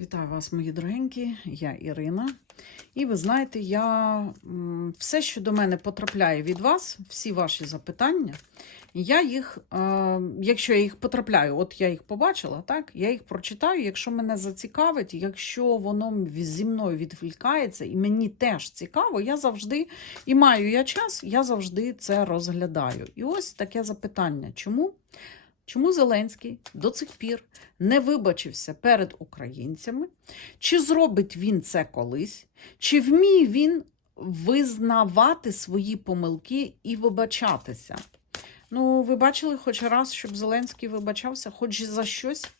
Вітаю вас, мої дорогенькі, я Ірина. І ви знаєте, я все, що до мене потрапляє від вас, всі ваші запитання, я їх, е, якщо я їх потрапляю, от я їх побачила, так, я їх прочитаю, якщо мене зацікавить, якщо воно зі мною відвлікається, і мені теж цікаво, я завжди, і маю я час, я завжди це розглядаю. І ось таке запитання. Чому? Чому Зеленський до цих пір не вибачився перед українцями? Чи зробить він це колись? Чи вміє він визнавати свої помилки і вибачатися? Ну, ви бачили хоч раз, щоб Зеленський вибачався, хоч за щось?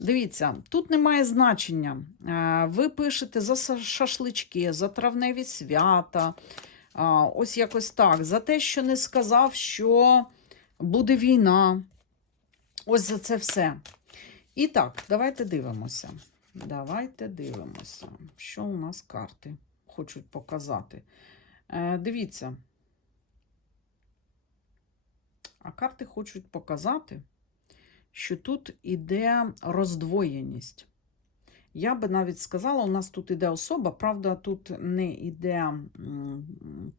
Дивіться, тут немає значення. Е, Ви пишете за шашлички, за травневі свята, ось якось так, за те, що не сказав, що буде війна. Ось за це все. І так, давайте дивимося. Давайте дивимося, що у нас карти хочуть показати. Е, дивіться. А карти хочуть показати, що тут іде роздвоєність. Я би навіть сказала, у нас тут іде особа, правда, тут не іде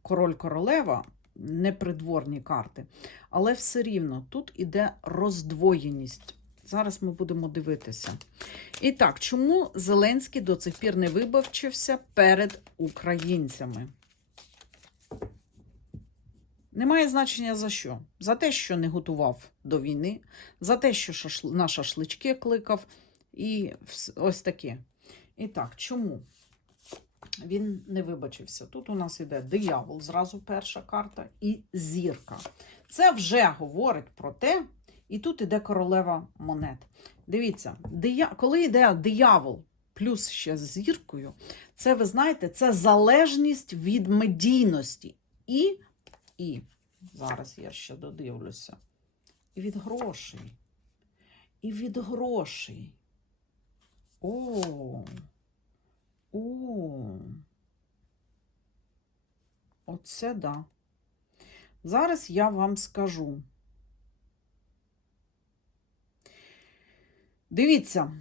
король-королева, не придворні карти, але все рівно тут іде роздвоєність. Зараз ми будемо дивитися. І так, чому Зеленський до цих пір не вибавчився перед українцями? Немає значення за що. За те, що не готував до війни, за те, що шашл... на шашлички кликав, і ось таке. І так, чому він не вибачився? Тут у нас іде диявол, зразу перша карта, і зірка. Це вже говорить про те, і тут іде королева монет. Дивіться, дия... коли йде диявол плюс ще з зіркою, це ви знаєте, це залежність від медійності. І, і зараз я ще додивлюся, і від грошей. І від грошей. О. О. Оце да. Зараз я вам скажу. Дивіться,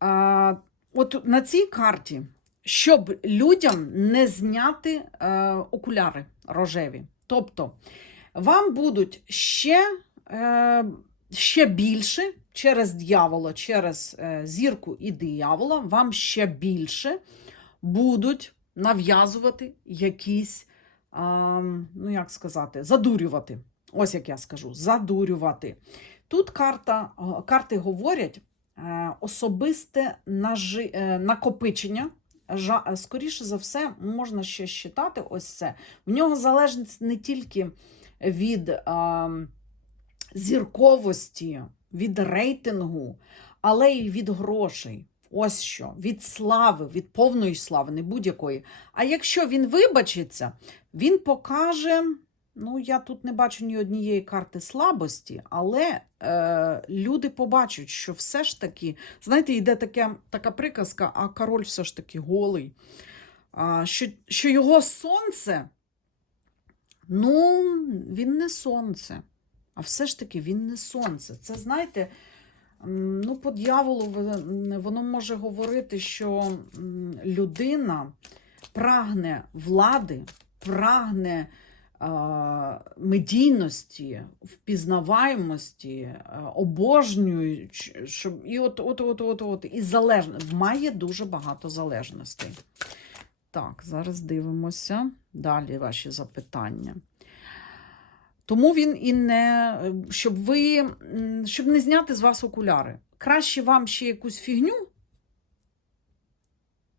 а, от на цій карті, щоб людям не зняти е, окуляри рожеві. Тобто, вам будуть ще, е, ще більше через дьявола, через е, зірку і диявола, вам ще більше будуть нав'язувати якісь, а, ну як сказати, задурювати. Ось як я скажу, задурювати. Тут карта, карти говорять е, особисте нажи, е, накопичення. Жа- Скоріше за все, можна ще считати ось це. В нього залежність не тільки від а, зірковості, від рейтингу, але й від грошей. Ось що, від слави, від повної слави, не будь-якої. А якщо він вибачиться, він покаже. Ну, я тут не бачу ні однієї карти слабості, але е, люди побачать, що все ж таки, знаєте, йде таке, така приказка, а король все ж таки голий. А, що, що його сонце, ну, він не сонце. А все ж таки він не сонце. Це, знаєте, ну, по дьяволу воно може говорити, що людина прагне влади, прагне медійності, впізнаваємості, обожнює, щоб і от, от, от, от, от, і залежно, має дуже багато залежностей. Так, зараз дивимося далі ваші запитання. Тому він і не, щоб ви, щоб не зняти з вас окуляри. Краще вам ще якусь фігню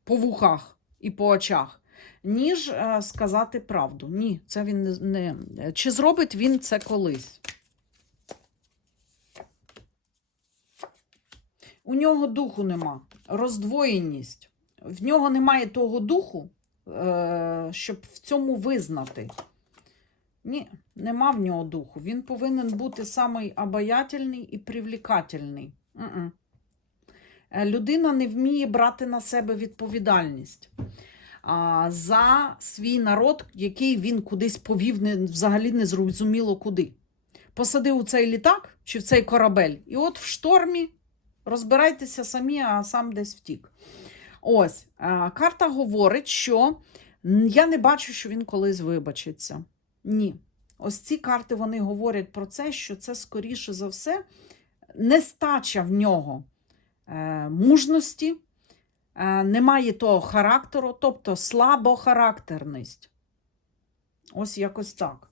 по вухах і по очах, ніж е, сказати правду. Ні, це він не, не. Чи зробить він це колись? У нього духу нема, роздвоєність. В нього немає того духу, е, щоб в цьому визнати. Ні, нема в нього духу. Він повинен бути самий обаятельний і привлекательний. М-м. Е, Людина не вміє брати на себе відповідальність за свій народ, який він кудись повів, не, взагалі не зрозуміло куди. Посадив у цей літак чи в цей корабель, і от в штормі Розбирайтеся самі, а сам десь втік. Ось, е, карта говорить, що я не бачу, що він колись вибачиться. Ні. Ось ці карти вони говорять про це, що це, скоріше за все, нестача в нього е, мужності, е, немає того характеру, тобто слабохарактерність. Ось якось так.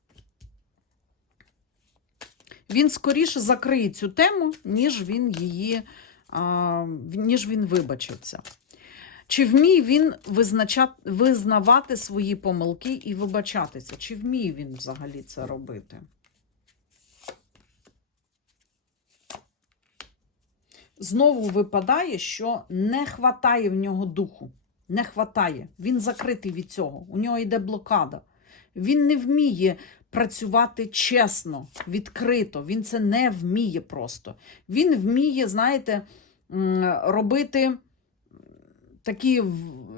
Він скоріше закриє цю тему, ніж він її, ніж він вибачиться. Чи вміє він визначати, визнавати свої помилки і вибачатися? Чи вміє він взагалі це робити? Знову випадає, що не хватає в нього духу. Не хватає. Він закритий від цього. У нього йде блокада. Він не вміє працювати чесно, відкрито. Він це не вміє просто. Він вміє, знаєте, робити такі,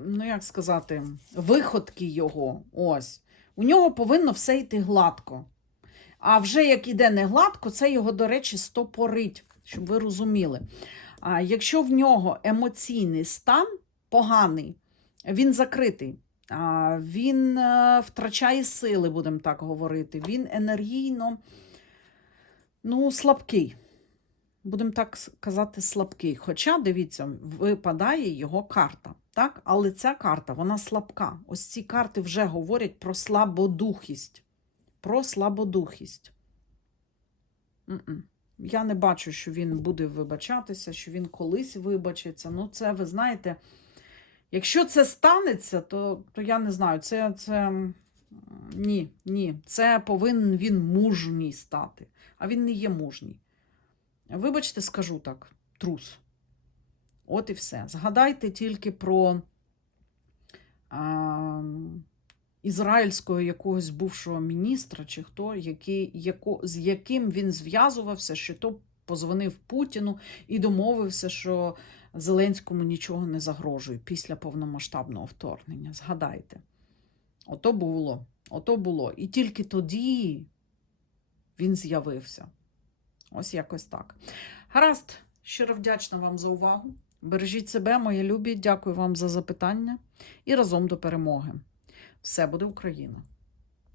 ну як сказати, виходки його. Ось. У нього повинно все йти гладко. А вже як іде не гладко, це його, до речі, стопорить, щоб ви розуміли. А якщо в нього емоційний стан поганий, він закритий, він е, втрачає сили, будемо так говорити. Він енергійно ну, слабкий. Будемо так казати, слабкий. Хоча, дивіться, випадає його карта. Так? Але ця карта, вона слабка. Ось ці карти вже говорять про слабодухість. Про слабодухість. М-м. Я не бачу, що він буде вибачатися, що він колись вибачиться. Ну, це, ви знаєте, якщо це станеться, то, то я не знаю, це, це ні, ні. Це повинен він мужній стати. А він не є мужній. Вибачте, скажу так, трус. От і все. Згадайте тільки про а, ізраїльського якогось бувшого міністра, чи хто, який, яко, з яким він зв'язувався, що то позвонив Путіну і домовився, що Зеленському нічого не загрожує після повномасштабного вторгнення. Згадайте. Ото було. Ото було. І тільки тоді він з'явився. Ось якось так. Гаразд, щиро вдячна вам за увагу. Бережіть себе, мої любі. Дякую вам за запитання і разом до перемоги. Все буде Україна!